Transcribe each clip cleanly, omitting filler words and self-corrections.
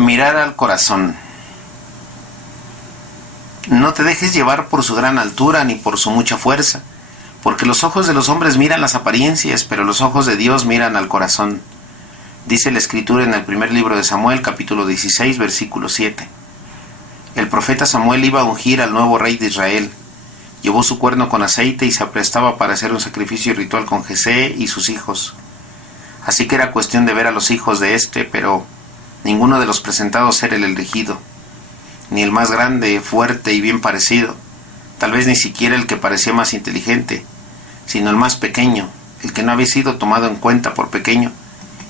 Mirar al corazón. No te dejes llevar por su gran altura ni por su mucha fuerza, porque los ojos de los hombres miran las apariencias, pero los ojos de Dios miran al corazón. Dice la Escritura en el primer libro de Samuel, capítulo 16, versículo 7. El profeta Samuel iba a ungir al nuevo rey de Israel. Llevó su cuerno con aceite y se aprestaba para hacer un sacrificio ritual con Jesé y sus hijos. Así que era cuestión de ver a los hijos de pero ninguno de los presentados era el elegido, ni el más grande, fuerte y bien parecido, tal vez ni siquiera el que parecía más inteligente, sino el más pequeño, el que no había sido tomado en cuenta por pequeño,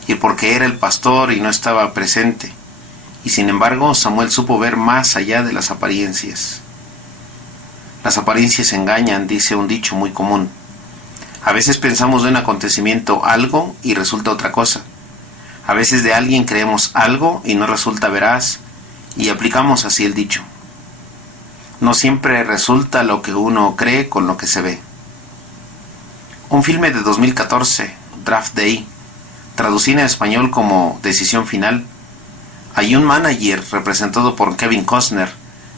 y porque era el pastor y no estaba presente. Y sin embargo, Samuel supo ver más allá de las apariencias. Las apariencias engañan, dice un dicho muy común. A veces pensamos de un acontecimiento algo y resulta otra cosa. A veces de alguien creemos algo y no resulta veraz, y aplicamos así el dicho. No siempre resulta lo que uno cree con lo que se ve. Un filme de 2014, Draft Day, traducido en español como Decisión Final. Hay un manager, representado por Kevin Costner,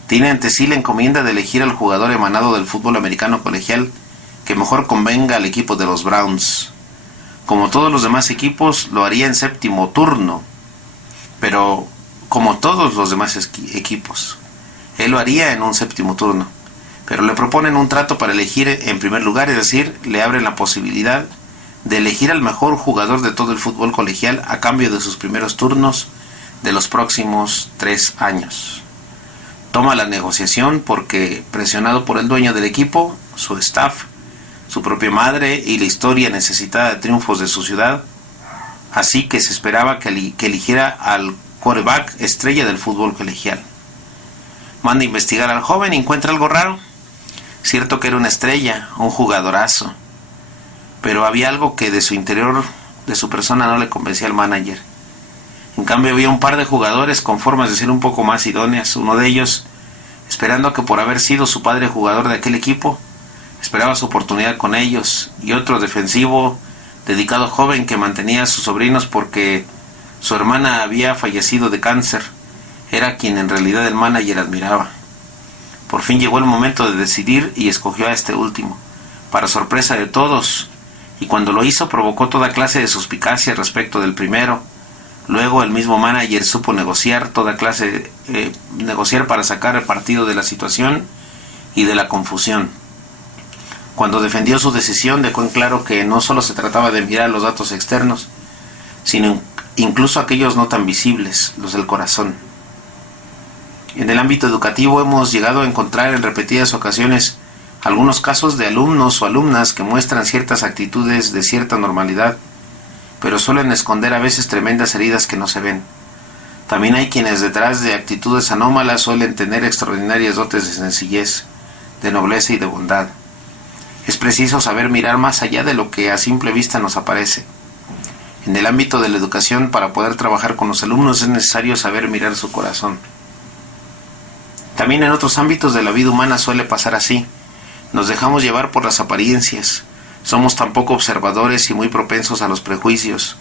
tiene ante sí la encomienda de elegir al jugador emanado del fútbol americano colegial que mejor convenga al equipo de los Browns. Como todos los demás equipos, lo haría en séptimo turno, pero como todos los demás equipos, él lo haría en un séptimo turno, pero le proponen un trato para elegir en primer lugar, es decir, le abren la posibilidad de elegir al mejor jugador de todo el fútbol colegial a cambio de sus primeros turnos de los próximos 3 años. Toma la negociación porque, presionado por el dueño del equipo, su staff, su propia madre y la historia necesitada de triunfos de su ciudad, así que se esperaba que eligiera al quarterback estrella del fútbol colegial. Manda a investigar al joven y encuentra algo raro. Cierto que era una estrella, un jugadorazo, pero había algo que de su interior, de su persona, no le convencía al manager. En cambio había un par de jugadores con formas de ser un poco más idóneas. Uno de ellos, esperando que por haber sido su padre jugador de aquel equipo, esperaba su oportunidad con ellos, y otro defensivo, dedicado joven que mantenía a sus sobrinos porque su hermana había fallecido de cáncer. Era quien en realidad el manager admiraba. Por fin llegó el momento de decidir y escogió a este último, para sorpresa de todos, y cuando lo hizo provocó toda clase de suspicacia respecto del primero. Luego el mismo manager supo negociar negociar para sacar el partido de la situación y de la confusión. Cuando defendió su decisión, dejó en claro que no solo se trataba de mirar los datos externos, sino incluso aquellos no tan visibles, los del corazón. En el ámbito educativo hemos llegado a encontrar en repetidas ocasiones algunos casos de alumnos o alumnas que muestran ciertas actitudes de cierta normalidad, pero suelen esconder a veces tremendas heridas que no se ven. También hay quienes detrás de actitudes anómalas suelen tener extraordinarias dotes de sencillez, de nobleza y de bondad. Es preciso saber mirar más allá de lo que a simple vista nos aparece. En el ámbito de la educación, para poder trabajar con los alumnos es necesario saber mirar su corazón. También en otros ámbitos de la vida humana suele pasar así. Nos dejamos llevar por las apariencias. Somos tan poco observadores y muy propensos a los prejuicios.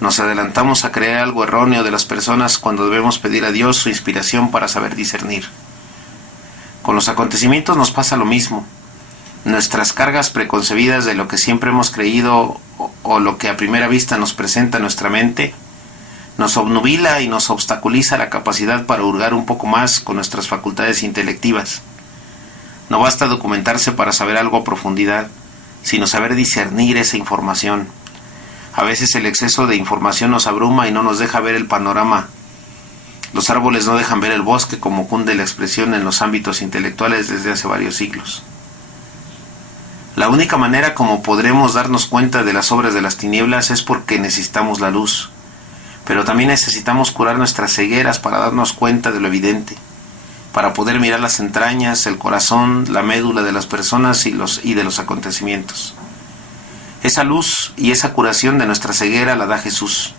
Nos adelantamos a creer algo erróneo de las personas cuando debemos pedir a Dios su inspiración para saber discernir. Con los acontecimientos nos pasa lo mismo. Nuestras cargas preconcebidas de lo que siempre hemos creído o lo que a primera vista nos presenta nuestra mente nos obnubila y nos obstaculiza la capacidad para hurgar un poco más con nuestras facultades intelectivas. No basta documentarse para saber algo a profundidad, sino saber discernir esa información. A veces el exceso de información nos abruma y no nos deja ver el panorama. Los árboles no dejan ver el bosque, como cunde la expresión en los ámbitos intelectuales desde hace varios siglos. La única manera como podremos darnos cuenta de las obras de las tinieblas es porque necesitamos la luz, pero también necesitamos curar nuestras cegueras para darnos cuenta de lo evidente, para poder mirar las entrañas, el corazón, la médula de las personas y de los acontecimientos. Esa luz y esa curación de nuestra ceguera la da Jesús,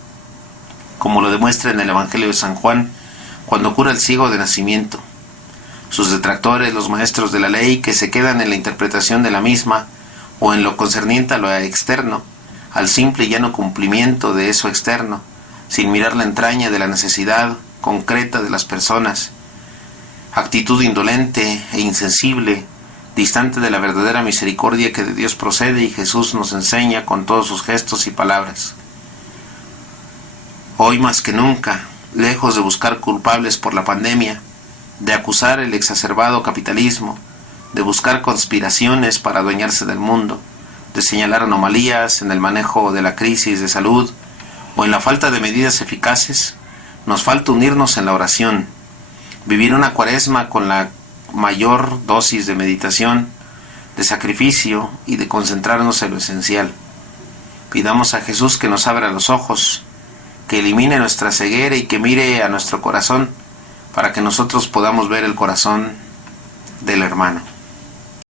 como lo demuestra en el Evangelio de San Juan, cuando cura al ciego de nacimiento. Sus detractores, los maestros de la ley, que se quedan en la interpretación de la misma o en lo concerniente a lo externo, al simple y llano cumplimiento de eso externo, sin mirar la entraña de la necesidad, concreta de las personas, actitud indolente e insensible, distante de la verdadera misericordia que de Dios procede y Jesús nos enseña con todos sus gestos y palabras. Hoy más que nunca, lejos de buscar culpables por la pandemia, de acusar el exacerbado capitalismo, de buscar conspiraciones para adueñarse del mundo, de señalar anomalías en el manejo de la crisis de salud o en la falta de medidas eficaces, nos falta unirnos en la oración, vivir una cuaresma con la mayor dosis de meditación, de sacrificio y de concentrarnos en lo esencial. Pidamos a Jesús que nos abra los ojos, que elimine nuestra ceguera y que mire a nuestro corazón para que nosotros podamos ver el corazón del hermano.